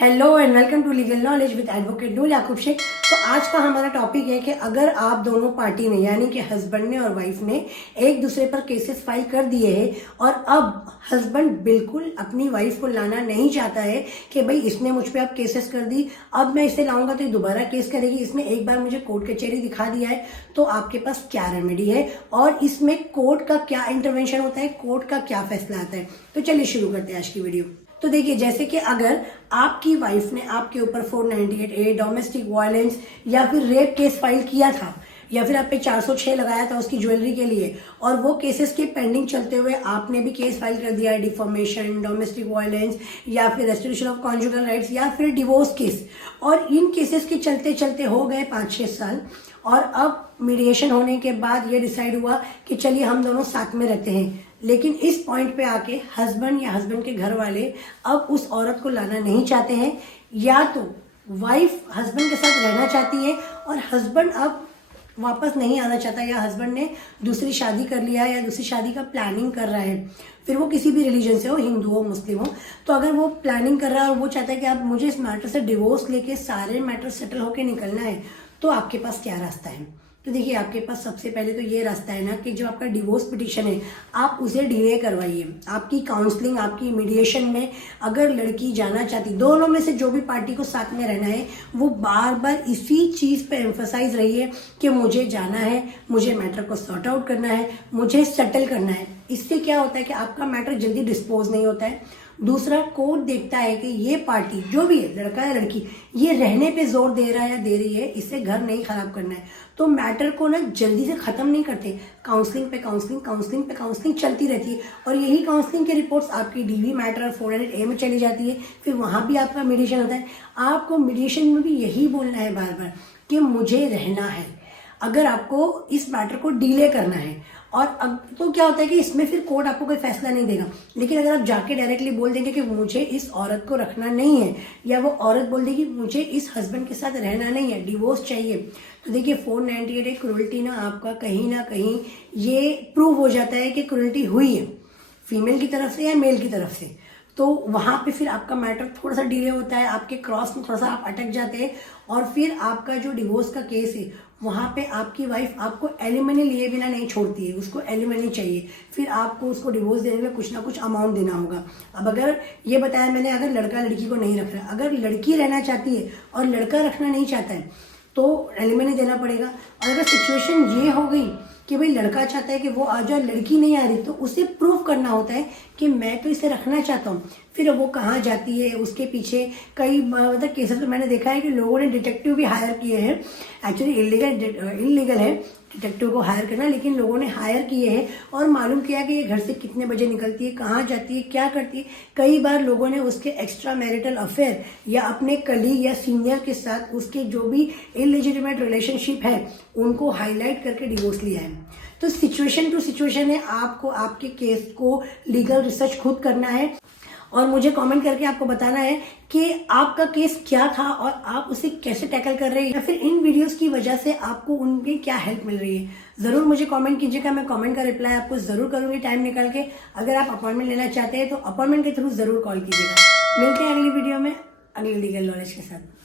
Hello and welcome to legal knowledge with advocate Noor Yakub Shaikh. तो आज का हमारा टॉपिक है कि अगर आप दोनों पार्टी ने यानी कि हस्बैंड ने और वाइफ ने एक दूसरे पर केसेस फाइल कर दिए हैं और अब हस्बैंड बिल्कुल अपनी वाइफ को लाना नहीं चाहता है कि भाई इसने मुझ पे अब केसेस कर दी, अब मैं इसे लाऊंगा तो ये दोबारा केस करेगी, इसने एक बार मुझे कोर्ट कचहरी दिखा दिया है, तो आपके पास क्या रेमेडी है और इसमें कोर्ट का क्या इंटरवेंशन होता है, कोर्ट का क्या फैसला आता है। तो चलिए शुरू करते हैं आज की वीडियो। तो देखिए, जैसे कि अगर आपकी वाइफ ने आपके ऊपर 498A डोमेस्टिक वायलेंस या फिर रेप केस फाइल किया था या फिर आप पे 406 लगाया था उसकी ज्वेलरी के लिए और वो केसेस के पेंडिंग चलते हुए आपने भी केस फाइल कर दिया है, डिफॉर्मेशन, डोमेस्टिक वायलेंस या फिर रेस्टोरेशन ऑफ कॉन्जुगल राइट्स या फिर डिवोर्स केस, और इन केसेस के चलते चलते हो गए 5-6 साल और अब मीडिएशन होने के बाद ये डिसाइड हुआ कि चलिए हम दोनों साथ में रहते हैं, लेकिन इस पॉइंट पे आके हस्बैंड या हस्बैंड के घर वाले अब उस औरत को लाना नहीं चाहते हैं, या तो वाइफ हस्बैंड के साथ रहना चाहती है और हस्बैंड अब वापस नहीं आना चाहता, या हस्बैंड ने दूसरी शादी कर लिया या दूसरी शादी का प्लानिंग कर रहा है, फिर वो किसी भी रिलीजन से हो, हिंदू हो, मुस्लिम हो, तो अगर वो प्लानिंग कर रहा है और वो चाहता है कि आप मुझे इस मैटर से डिवोर्स लेके सारे मैटर सेटल होके निकलना है, तो आपके पास क्या रास्ता है। तो देखिए, आपके पास सबसे पहले तो ये रास्ता है ना कि जो आपका डिवोर्स पिटीशन है आप उसे डिले करवाइए। आपकी काउंसलिंग, आपकी मीडिएशन में अगर लड़की जाना चाहती, दोनों में से जो भी पार्टी को साथ में रहना है, वो बार बार इसी चीज़ पे एम्फसाइज रही है कि मुझे जाना है, मुझे मैटर को सॉर्ट आउट करना है, मुझे सेटल करना है। इससे क्या होता है कि आपका मैटर जल्दी डिस्पोज नहीं होता है। दूसरा, कोर्ट देखता है कि ये पार्टी जो भी है, लड़का या लड़की, ये रहने पे जोर दे रहा है या दे रही है, इससे घर नहीं खराब करना है, तो मैटर को ना जल्दी से खत्म नहीं करते। काउंसलिंग पे काउंसलिंग, काउंसलिंग पे काउंसलिंग चलती रहती है और यही काउंसलिंग की रिपोर्ट्स आपकी डीवी मैटर 400A में चली जाती है, फिर वहां भी आपका मीडिएशन होता है। आपको मीडिएशन में भी यही बोलना है बार बार कि मुझे रहना है, अगर आपको इस मैटर को डिले करना है। और अब तो क्या होता है कि इसमें फिर कोर्ट आपको कोई फैसला नहीं देगा, लेकिन अगर आप जाके डायरेक्टली बोल देंगे कि मुझे इस औरत को रखना नहीं है, या वो औरत बोल देगी मुझे इस हस्बैंड के साथ रहना नहीं है, डिवोर्स चाहिए, तो देखिए 498A क्रूरल्टी ना आपका कहीं ना कहीं ये प्रूव हो जाता है कि क्रूरल्टी हुई है फीमेल की तरफ से या मेल की तरफ से। तो वहां पे फिर आपका मैटर थोड़ा सा डिले होता है, आपके क्रॉस में थोड़ा सा आप अटक जाते हैं और फिर आपका जो डिवोर्स का केस है वहां पे आपकी वाइफ आपको एलिमनी लिए बिना नहीं छोड़ती है, उसको एलिमनी चाहिए, फिर आपको उसको डिवोर्स देने में कुछ ना कुछ अमाउंट देना होगा। अब अगर ये बताया मैंने, अगर लड़का लड़की को नहीं रख रहा, अगर लड़की रहना चाहती है और लड़का रखना नहीं चाहता है तो एलिमनी देना पड़ेगा। और अगर सिचुएशन ये हो गई कि भाई लड़का चाहता है कि वो आ जाए, लड़की नहीं आ रही, तो उसे प्रूफ करना होता है कि मैं तो इसे रखना चाहता हूँ, फिर वो कहाँ जाती है, उसके पीछे कई मतलब केसेस में मैंने देखा है कि लोगों ने डिटेक्टिव भी हायर किए हैं। एक्चुअली इलीगल है डिटेक्टिव को हायर करना, लेकिन लोगों ने हायर किए हैं और मालूम किया कि ये घर से कितने बजे निकलती है, कहाँ जाती है, क्या करती है। कई बार लोगों ने उसके एक्स्ट्रा मैरिटल अफेयर या अपने कलीग या सीनियर के साथ उसके जो भी इलेजिटिमेट रिलेशनशिप है उनको हाईलाइट करके डिवोर्स लिया है। तो सिचुएशन टू सिचुएशन है, आपको आपके केस को लीगल रिसर्च खुद करना है और मुझे कमेंट करके आपको बताना है कि आपका केस क्या था और आप उसे कैसे टैकल कर रहे हैं, या फिर इन वीडियोस की वजह से आपको उनकी क्या हेल्प मिल रही है। जरूर मुझे कमेंट कीजिएगा, मैं कमेंट का रिप्लाई आपको जरूर करूंगी टाइम निकाल के। अगर आप अपॉइंटमेंट लेना चाहते हैं तो अपॉइंटमेंट के थ्रू जरूर कॉल कीजिएगा। मिलते हैं अगली वीडियो में अगली लीगल नॉलेज के साथ।